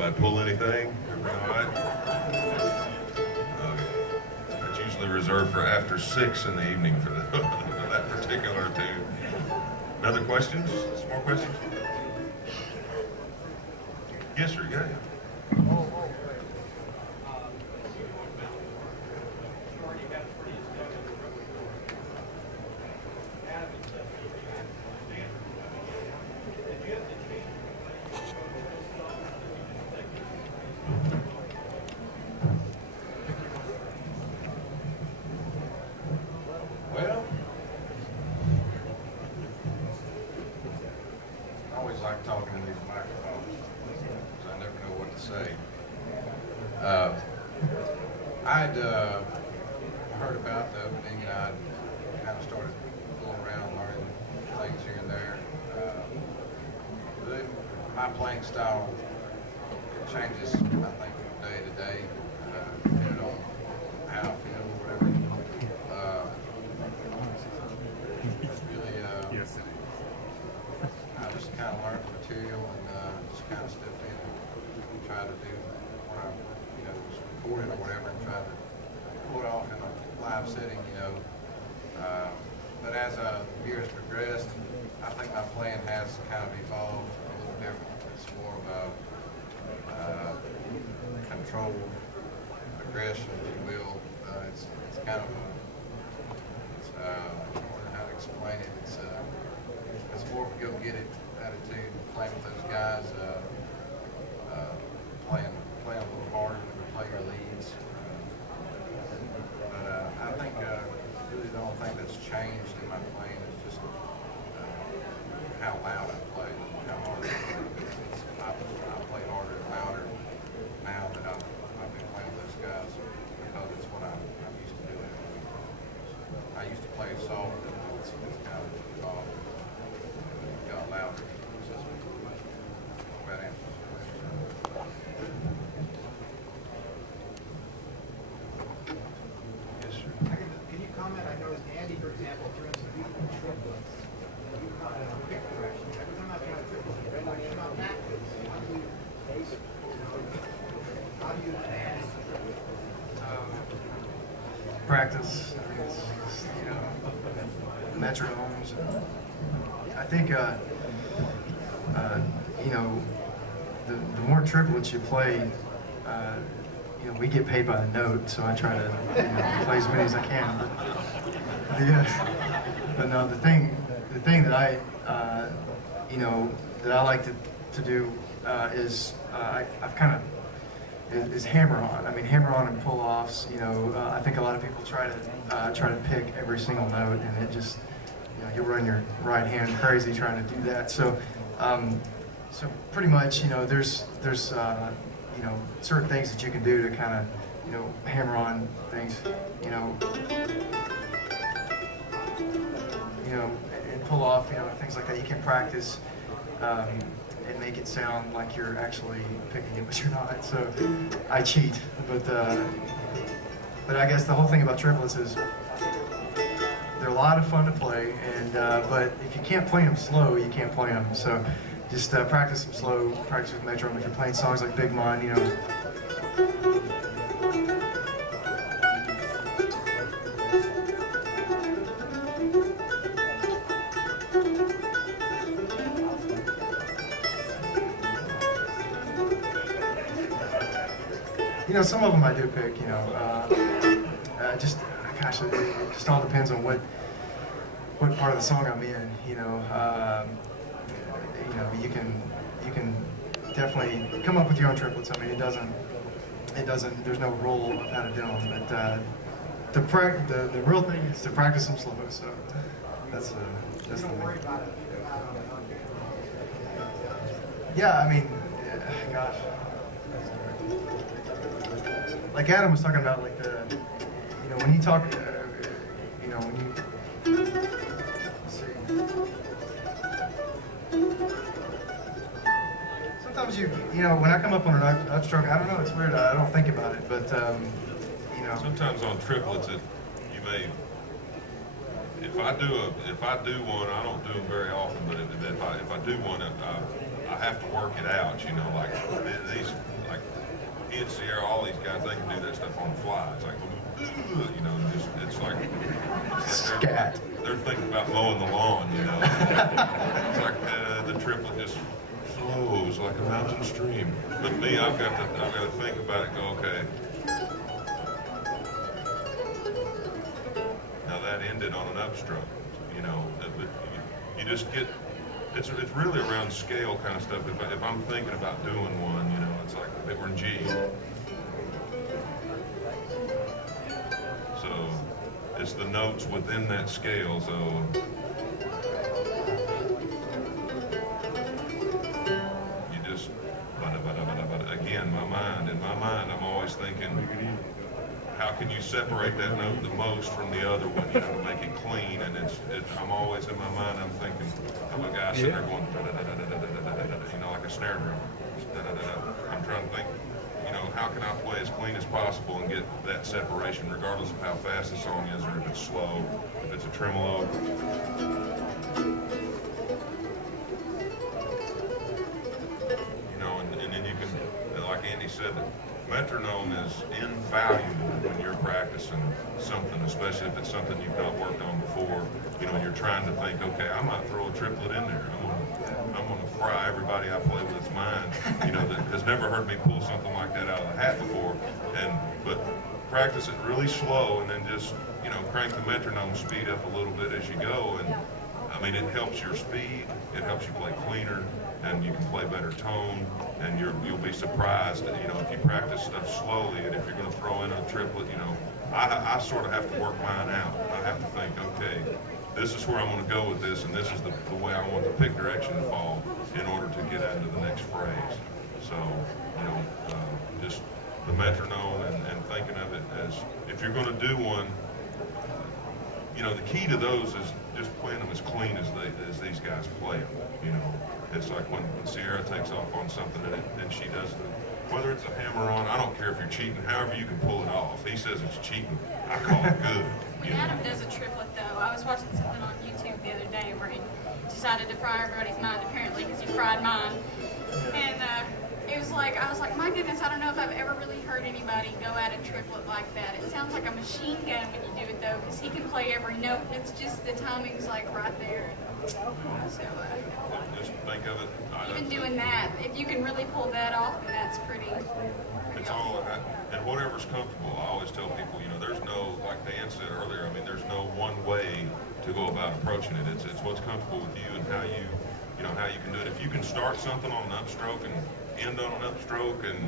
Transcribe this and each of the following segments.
Anybody pull anything? Everybody all right? Okay. That's usually reserved for after 6 in the evening for that particular tune. Other questions? Some more questions? Yes, sir. Yeah. Well, I always like talking in these microphones because I never know what to say. I'd heard about the opening and I kind of started fooling around, learning things here and there. But my playing style changes, I think, from day to day, depending on how I feel or whatever. Really, I just kind of learned the material and just kind of stepped in and tried to do what I, was recorded or whatever, and tried to pull it off in a live setting, But as the years progressed, I think my playing has kind of evolved a little different. It's more of a controlled aggression, if you will. It's kind of I don't know how to explain it. It's more of a go-get-it attitude, playing with those guys, playing a little harder when you play your leads. But I think really the only thing that's changed in my playing is just how loud I play, how hard I play. I play harder and louder now that I've been playing with those guys because it's what I'm used to doing. I used to play soft, and it's kind of got louder. So that answers the question. Yes, sir. Can you comment? I noticed Andy, for example, threw in some beautiful triplets. You commented on pick direction. Every time I try to triple, you're like, you're not backwards. How do you advance? Practice, metronomes. I think, the more triplets you play, we get paid by the note, so I try to play as many as I can. But no, the thing that that I like to do is I've kind of is hammer on. I mean, hammer on and pull offs. I think a lot of people try to pick every single note, and it just you'll run your right hand crazy trying to do that. So pretty much, there's certain things that you can do to kind of hammer on things, and pull off, things like that. You can practice. And make it sound like you're actually picking it, but you're not. So I cheat, but I guess the whole thing about triplets is they're a lot of fun to play, and but if you can't play them slow, you can't play them. So just practice them slow. Practice with metronome. If you're playing songs like Big Mon, some of them I do pick, gosh, it just all depends on what part of the song I'm in, you can definitely come up with your own triplets. I mean, it doesn't, there's no rule of how to do them, but the real thing is to practice them slow, so that's the thing. Yeah, I mean, gosh. Like Adam was talking about, like when you talk, when you, let's see. Sometimes when I come up on an upstroke, I don't know, it's weird, I don't think about it, but, Sometimes on triplets, you may, if I do one, I don't do them very often, but if I do one, I I have to work it out, you know, like these, like he and Sierra, all these guys, they can do that stuff on the fly. It's like, you know, just, it's like Scat. they're thinking about mowing the lawn, you know. It's like the triplet just flows like a mountain stream. But me, I've got to think about it and go, okay. Now that ended on an upstroke, you know. You just get, it's really around scale kind of stuff. If I'm thinking about doing one, you know, it's like if it were in G. So it's the notes within that scale. So you just, again, in my mind, I'm always thinking, how can you separate that note the most from the other one, you know, to make it clean? And I'm always in my mind, I'm thinking of a guy sitting there going, you know, like a snare drum. I'm trying to think, you know, how can I play as clean as possible and get that separation, regardless of how fast the song is or if it's slow, if it's a tremolo. You know, and then you can, like Andy said, metronome is invaluable when you're practicing something, especially if it's something you've not worked on before. You know, and you're trying to think, okay, I might throw a triplet in there. I'm gonna fry everybody I play with its mind. You know, that has never heard me pull something like that out of the hat before. But practice it really slow, and then just, you know, crank the metronome speed up a little bit as you go. And I mean, it helps your speed. It helps you play cleaner, and you can play better tone. And you'll be surprised that, you know, if you practice stuff slowly, and if you're going to throw in a triplet, you know, I sort of have to work mine out. I have to think, okay, this is where I'm going to go with this, and this is the way I want the pick direction to fall in order to get into the next phrase. So, you know, just the metronome and thinking of it as, if you're going to do one, you know, the key to those is just playing them as clean as these guys play them. You know, it's like when Sierra takes off on something and she does whether it's a hammer-on, I don't care if you're cheating, however you can pull it off. He says it's cheating, I call it good. When Adam does a triplet, though, I was watching something on YouTube the other day where he decided to fry everybody's mind, apparently, because he fried mine. And it was like, I was like, my goodness, I don't know if I've ever really heard anybody go at a triplet like that. It sounds like a machine gun when you do it, though, because he can play every note. It's just the timing's like right there. So, just think of it. Even doing that, if you can really pull that off, then that's pretty It's all, and whatever's comfortable. I always tell people, you know, there's no, like Dan said earlier, I mean, there's no one way to go about approaching it. It's what's comfortable with you and how you know, how you can do it. If you can start something on an upstroke and end on an upstroke, and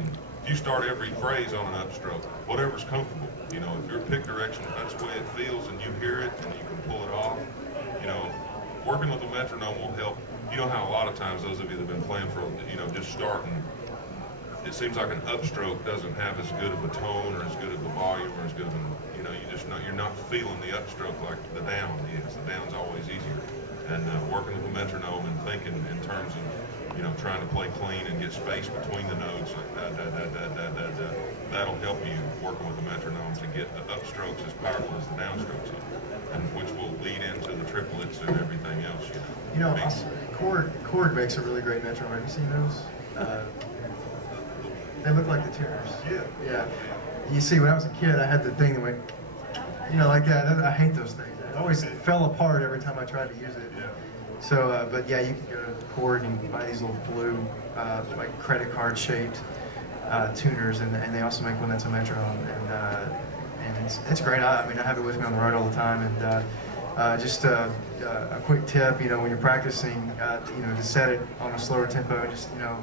if you start every phrase on an upstroke, whatever's comfortable, you know, if your pick direction, if that's the way it feels and you hear it and you can pull it off, you know, working with a metronome will help. You know how a lot of times those of you that have been playing for, you know, just starting, it seems like an upstroke doesn't have as good of a tone or as good of a volume or as good of a, you know, you're not feeling the upstroke like the down is. The down's always easier. And working with the metronome and thinking in terms of, you know, trying to play clean and get space between the notes, like that'll help you working with the metronome to get the upstrokes as powerful as the downstrokes are, and which will lead into the triplets and everything else, you know. You know, Chord makes a really great metronome. Have you seen those? They look like the tuners. Yeah. Yeah. You see, when I was a kid, I had the thing that went, you know, like that. I hate those things. It always fell apart every time I tried to use it. Yeah. So, but yeah, you can go to Chord and buy these little blue, like credit card shaped tuners, and they also make one that's a metronome, and it's great. I mean, I have it with me on the road all the time, and just a quick tip, you know, when you're practicing, you know, to set it on a slower tempo, just you know,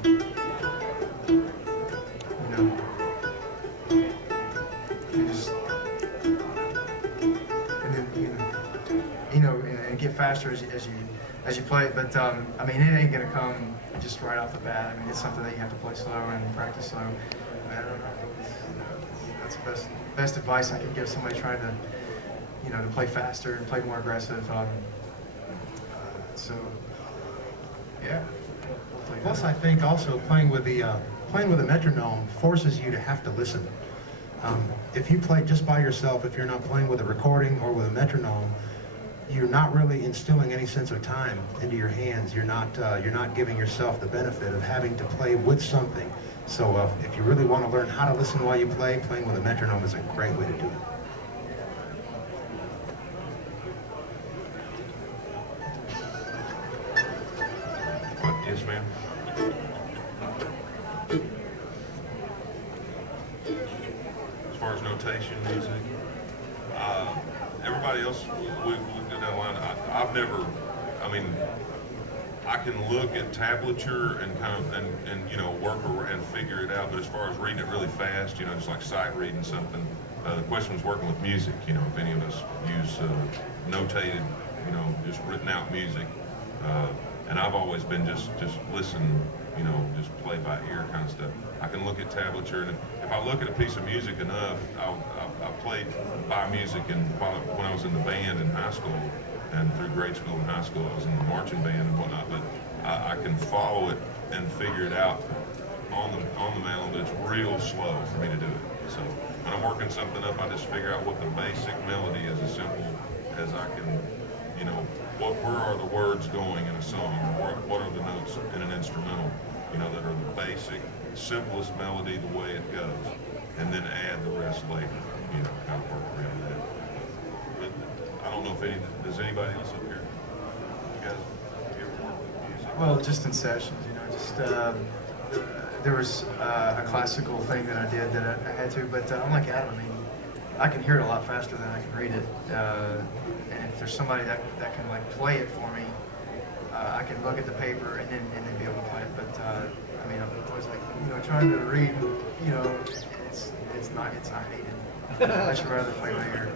you just, and then you know, and get faster as you play it. But I mean, it ain't gonna come just right off the bat. I mean, it's something that you have to play slow and practice slow. I mean, I don't know. That's the best advice I could give somebody trying to, you know, to play faster and play more aggressive. So, yeah. Plus, I think also playing with a metronome forces you to have to listen. If you play just by yourself, if you're not playing with a recording or with a metronome, you're not really instilling any sense of time into your hands. You're not giving yourself the benefit of having to play with something. So if you really want to learn how to listen while you play, playing with a metronome is a great way to do it. Yes, ma'am. As far as notation music, everybody else, we did that line. I've never, I mean, I can look at tablature and kind of, and you know, work and figure it out, but as far as reading it really fast, you know, just like sight reading something, the question was working with music, you know, if any of us use notated, you know, just written out music. And I've always been just listen, you know, just play by ear kind of stuff. I can look at tablature, and if I look at a piece of music enough, I played by music, and when I was in the band in high school, and through grade school and high school, I was in the marching band and whatnot. But I can follow it and figure it out on the mandolin, but it's real slow for me to do it. So when I'm working something up, I just figure out what the basic melody is, as simple as I can. You know, where are the words going in a song, or what are the notes in an instrumental, you know, that are the basic, simplest melody, the way it goes, and then add the rest later, you know, kind of work around that. But I don't know if does anybody else up here, you guys ever work with music? Well, just in sessions, you know, just there was a classical thing that I did that I had to, but unlike Adam, I mean, I can hear it a lot faster than I can read it. And if there's somebody that can like play it for me, I can look at the paper and then be able to play it. But I mean, I'm always like, you know, trying to read, you know, it's not needed. I should rather play by ear.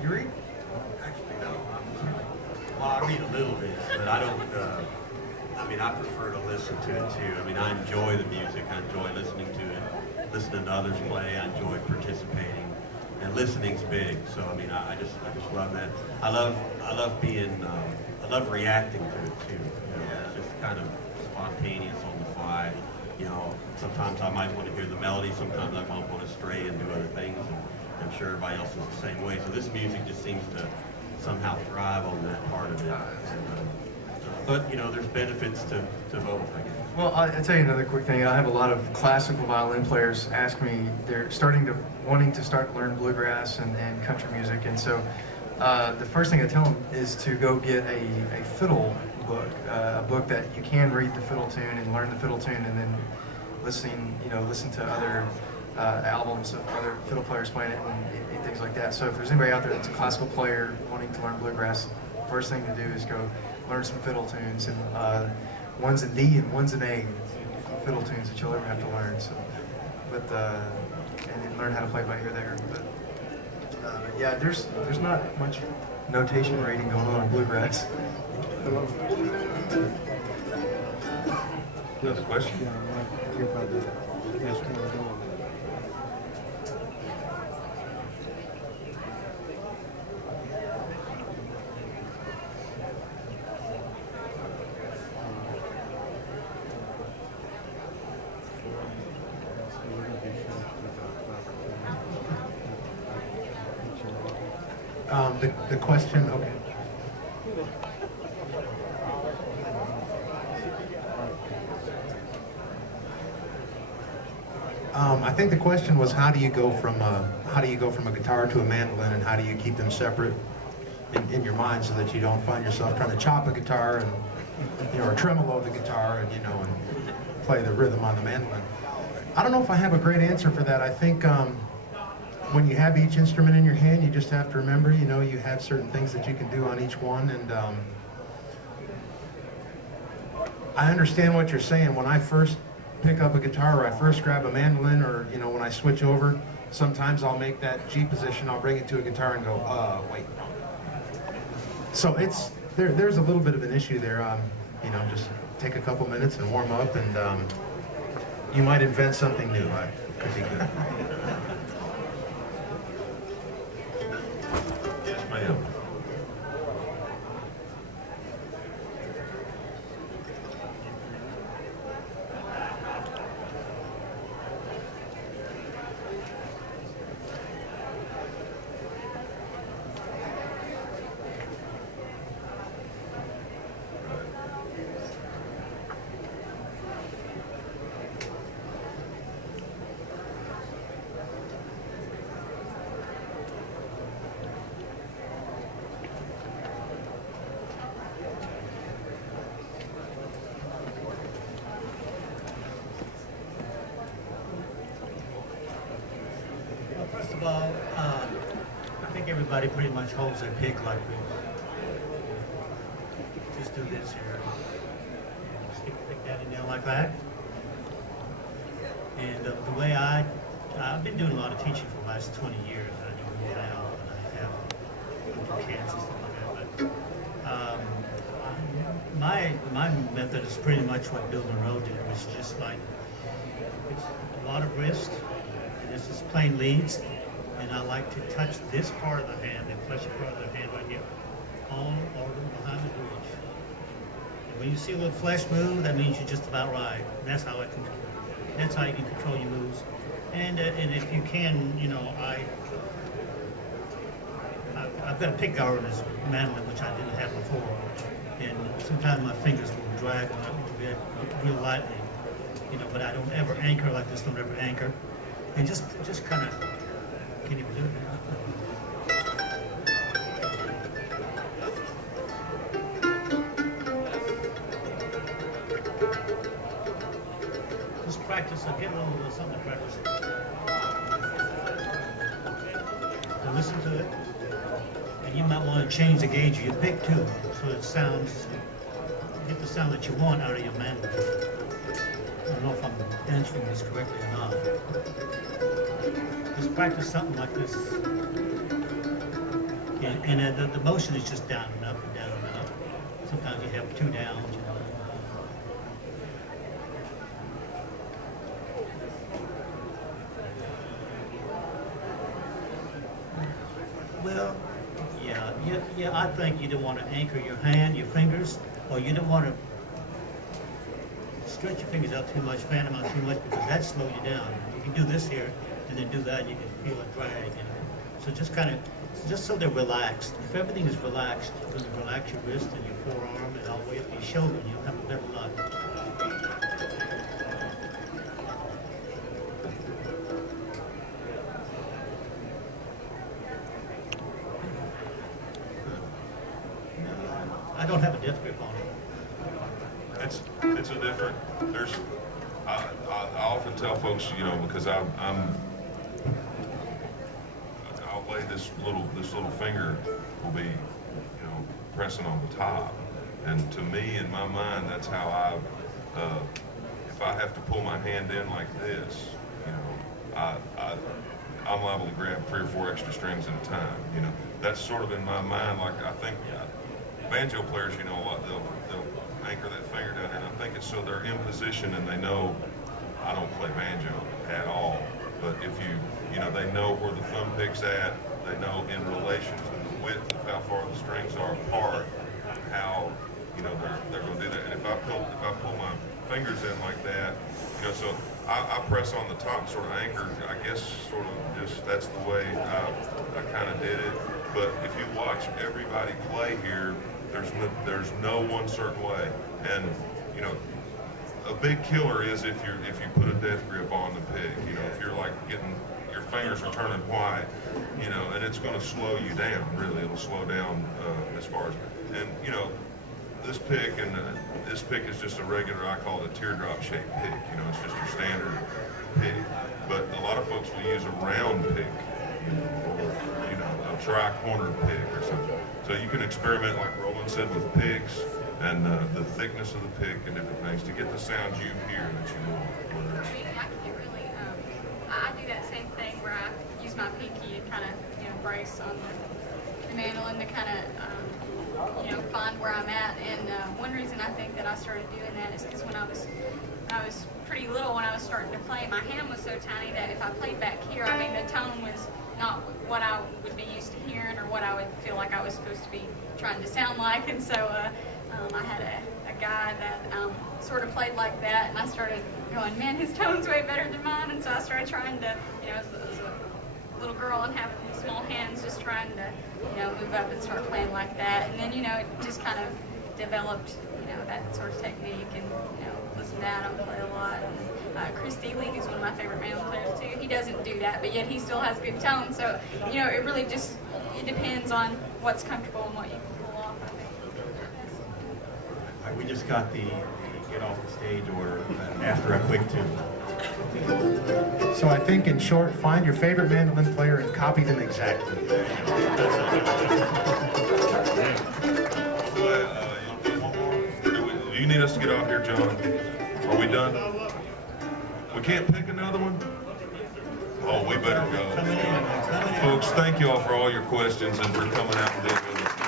You read? Actually, no. Well, I read a little bit, but I don't. I mean, I prefer to listen to it too. I mean, I enjoy the music. I enjoy listening to it, listening to others play. I enjoy participating, and listening's big. So I mean, I just love that. I love being. I love reacting to it too. You know, it's just kind of spontaneous on the fly. You know, sometimes I might want to hear the melody. Sometimes I might want to stray and do other things. And I'm sure everybody else is the same way. So this music just seems to somehow thrive on that part of it. But, you know, there's benefits to both, I guess. Well, I'll tell you another quick thing. I have a lot of classical violin players ask me, they're wanting to start to learn bluegrass and country music. And so the first thing I tell them is to go get a fiddle book, a book that you can read the fiddle tune and learn the fiddle tune, and then listen to other albums of other fiddle players playing it and things like that. So if there's anybody out there that's a classical player wanting to learn bluegrass, first thing to do is go learn some fiddle tunes, and one's in D and one's in A fiddle tunes that you'll ever have to learn. So, but and then learn how to play by ear there. But yeah, there's not much notation rating going on in bluegrass. Another question? The question, okay. I think the question was how do you go from a guitar to a mandolin, and how do you keep them separate in your mind so that you don't find yourself trying to chop a guitar and or tremolo the guitar and and play the rhythm on the mandolin. I don't know if I have a great answer for that. I think when you have each instrument in your hand, you just have to remember, you have certain things that you can do on each one. And I understand what you're saying. When I first pick up a guitar, or I first grab a mandolin, or when I switch over, sometimes I'll make that G position. I'll bring it to a guitar and go, wait. So there's a little bit of an issue there. Just take a couple minutes and warm up, and you might invent something new. It could be good. Yes, ma'am. Well, I think everybody pretty much holds their pick like this. Just do this here. And stick that in there like that. And the way I've been doing a lot of teaching for the last 20 years. I do move now, and I have kids and stuff like that. But my method is pretty much what Bill Monroe did. It's just like it's a lot of wrist, and this is plain leads. And I like to touch this part of the hand, the fleshy part of the hand right here, all over behind the bridge. And when you see a little flesh move, that means you're just about right. That's how I control. That's how you can control your moves. And if you can, you know, I've got a pick guard on this mandolin, which I didn't have before. And sometimes my fingers will drag on it real lightly, you know, but I don't ever anchor like this, don't ever anchor. And just kind of, can you do it now? Just practice, I'll get a little something to practice. So listen to it. And you might want to change the gauge of your pick too, so it sounds, get the sound that you want out of your mandolin. I don't know if I'm answering this correctly or not. Just practice something like this. And the motion is just down and up and down and up. Sometimes you have two downs, you know. Well, yeah, I think you don't want to anchor your hand, your fingers, or you don't want to stretch your fingers out too much, fan them out too much, because that slows you down. You can do this here, and then do that, and you can feel a drag, you know. So just kind of, just so they're relaxed. If everything is relaxed, you can relax your wrist and your forearm and all the way up to your shoulder, and you'll have a better luck. I don't have a death grip on it. It's a different. I often tell folks, you know, because I'll lay this little finger will be, you know, pressing on the top, and to me, in my mind, that's how if I have to pull my hand in like this, you know, I'm liable to grab 3 or 4 extra strings at a time. You know, that's sort of in my mind. Like I think banjo players, you know, a lot they'll anchor that finger down there, and I think it's so they're in position and they know I don't play banjo at all. But if you know, they know where the thumb pick's at, they know in relation to the width of how far the strings are apart, how, you know, they're going to do that. And if I pull my fingers in like that, you know, so I press on the top, sort of anchor, I guess, sort of just that's the way I kind of did it. But if you watch everybody play here, there's no one certain way, and you know, a big killer is if you put a death grip on the pick. You know, if you're like getting your fingers are turning white, you know, and it's going to slow you down. Really, it'll slow down as far as, and you know, this pick is just a regular. I call it a teardrop shaped pick. You know, it's just your standard pick. But a lot of folks will use a round pick, or you know, a tri-cornered pick or something. So you can experiment, like Roland said, with picks and the thickness of the pick and different things to get the sounds you hear that you want. I can get really, I do that same thing where I use my pinky and kind of, you know, brace on the mandolin to kind of, you know, find where I'm at. And one reason I think that I started doing that is because when I was pretty little, when I was starting to play, my hand was so tiny that if I played back here, I mean, the tone was not what I would be used to hearing or what I would feel like I was supposed to be trying to sound like. And so I had a guy that sort of played like that, and I started going, man, his tone's way better than mine. And so I started trying to, you know, as a little girl and having small hands, just trying to, you know, move up and start playing like that. And then, you know, it just kind of developed, you know, that sort of technique, and, you know, listen to Adam play a lot. And Chris Dealey, who's one of my favorite mandolin players too, he doesn't do that, but yet he still has good tone. So, you know, it really just, it depends on what's comfortable and what you can pull off, I think. We just got the get off the stage order after a quick tune. So I think, in short, find your favorite mandolin player and copy them exactly. You want one more? Or do you need us to get off here, John? Are we done? We can't pick another one? Oh, we better go. Folks, thank you all for all your questions and for coming out and being with us.